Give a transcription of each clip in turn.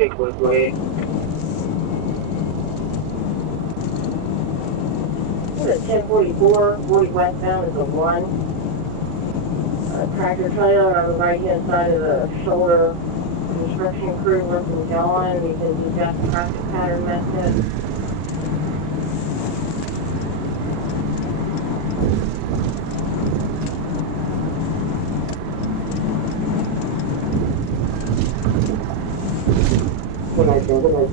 Interstate West, go ahead. We're at 1044, 40 westbound is a 1. Tractor trailer on the right hand side of the shoulder. Construction crew working John because he's got the traffic pattern messed up. Good night, sir. Good night.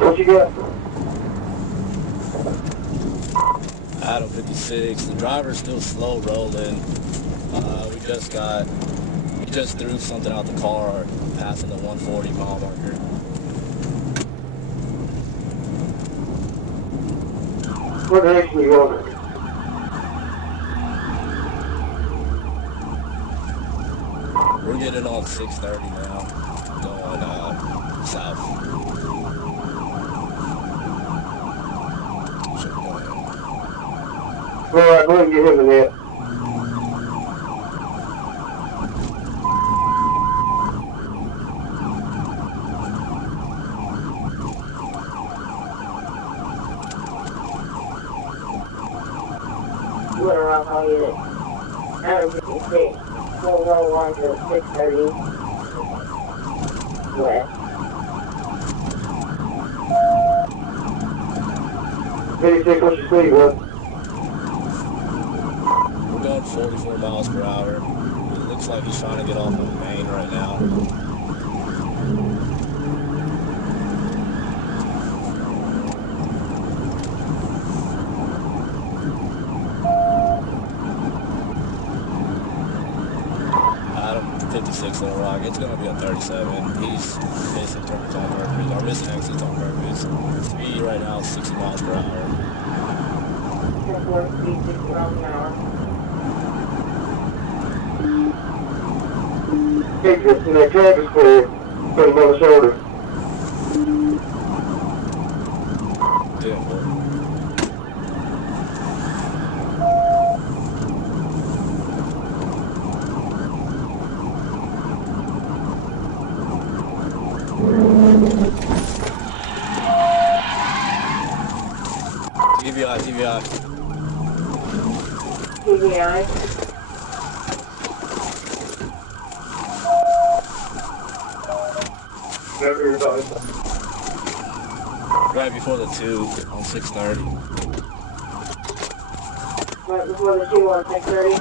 What you got? Adam 56. The driver's still slow rolling. We just threw something out the car passing the 140 mile marker. What direction you going? We're getting on 630 now, going south. Alright, go ahead and get him in there. Went around how you did. Adam 56. We'll roll on to 630 west. 56, what's your speed, bud? We're going 44 miles per hour. It looks like he's trying to get off on the main right now. Adam, 56 Little Rock. It's going to be a 37. He's missing turns on purpose, or missing exits on purpose. Speed right now is 60 miles per hour. Speed 60 miles an hour. Exit, and that track is clear. Put him on the shoulder. Yeah, boy. TVI. TVI. Right before the 2 on 630. Right before the 2 on 630.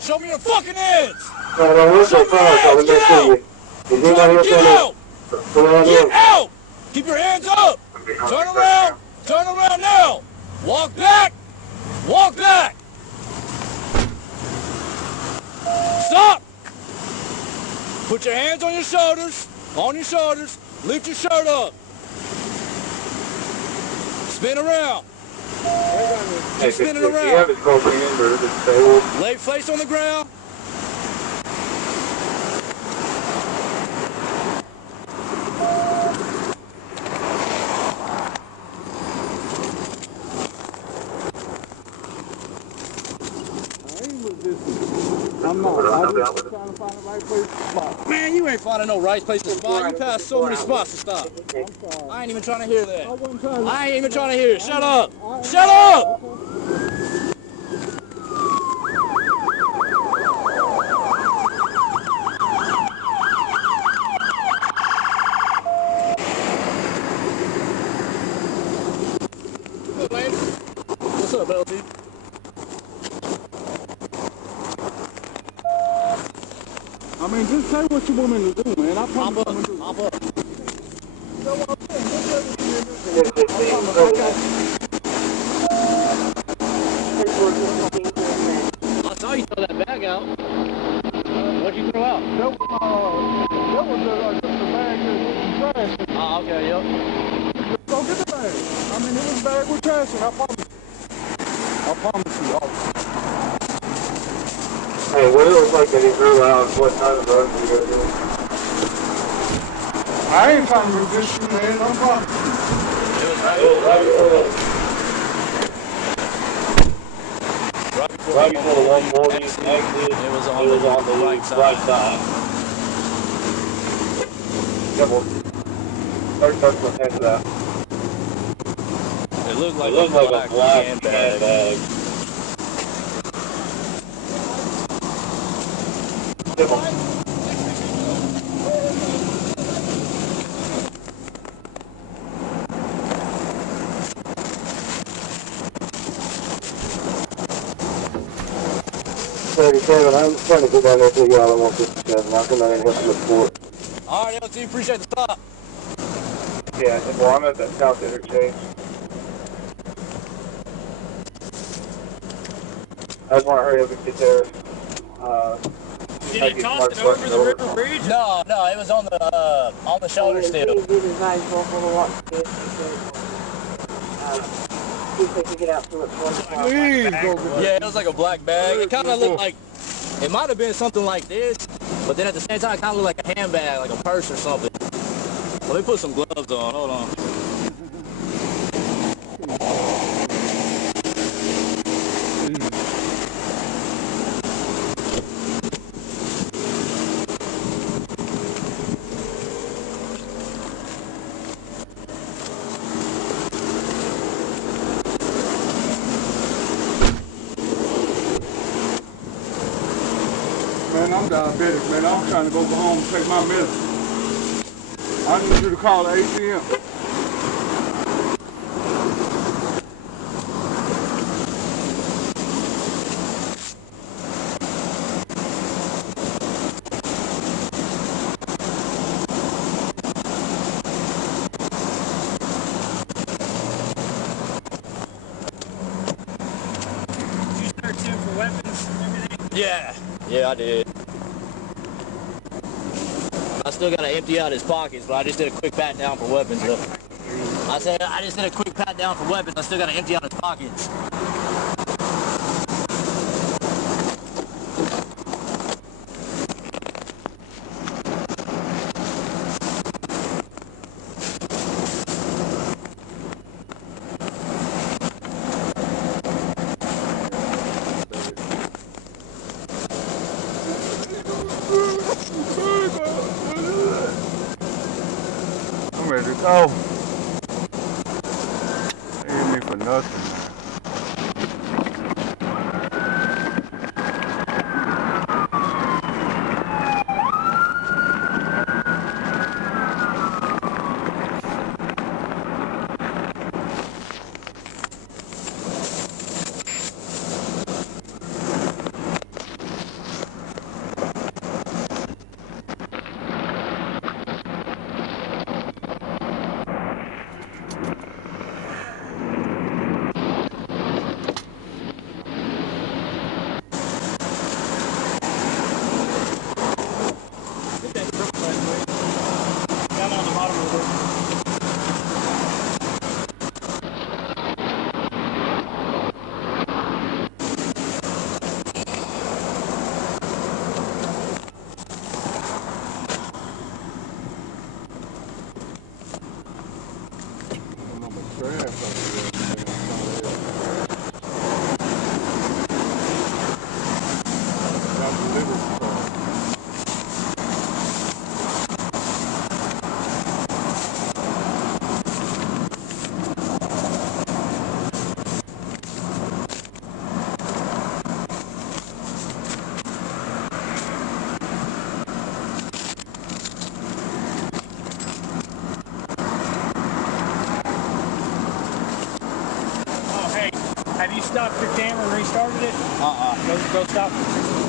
Show me your fucking hands! No, where's that car? I'll Get see you. out! Is anybody else Get on out! there? Come on Get in. out! Keep your hands up! Turn around! Turn around now! Walk back! Walk back! Stop! Put your hands on your shoulders. On your shoulders. Lift your shirt up. Spin around. Keep spinning around. Lay face on the ground. I'm not. I'm just trying to find the right place to spot. Man, you ain't finding no right place to spot. You passed so many spots to stop. I'm sorry. I ain't even trying to hear that. I wasn't trying to. I ain't even trying to hear it. Shut up. Shut up! Hey, Landry. What's up, LT? I mean, just say what you want me to do, man. I promise Hop I'm up. gonna do it. Hop up. I saw you throw that bag out. What'd you throw out? That was just the bag that was trash. Oh, okay, yep. Go get the bag. I mean, it was a bag with trash in. I promise. I promise you. Hey, what it looks like that he's real loud, what time of road you go to? I ain't trying to resist you, man. I'm fine. It was right before the 140 exit. It was on the right side. Double. 30% of that. It looked like a black handbag. Double. I'm trying to get down there to y'all at 157. I'll come down and help you with sport. All right, LT, appreciate the stop. Yeah, well, I'm at that south interchange. I just want to hurry up and get there. Did it toss it over the river bridge? No, it was on the shoulder still. It is advisable for the walk to see if they can get out to it. Yeah, it was like a black bag. It kind of looked like, it might have been something like this, but then at the same time, it kind of looked like a handbag, like a purse or something. Let me put some gloves on. Hold on. Man, I'm diabetic, man. I'm trying to go home and take my medicine. I need you to call the ATM. Yeah, I did. I still gotta empty out his pockets, but I just did a quick pat down for weapons. I said I just did a quick pat down for weapons. I still gotta empty out his pockets. I'm ready to go. They hit me for nothing. Have you stopped your camera and restarted it? Uh-uh. Go stop.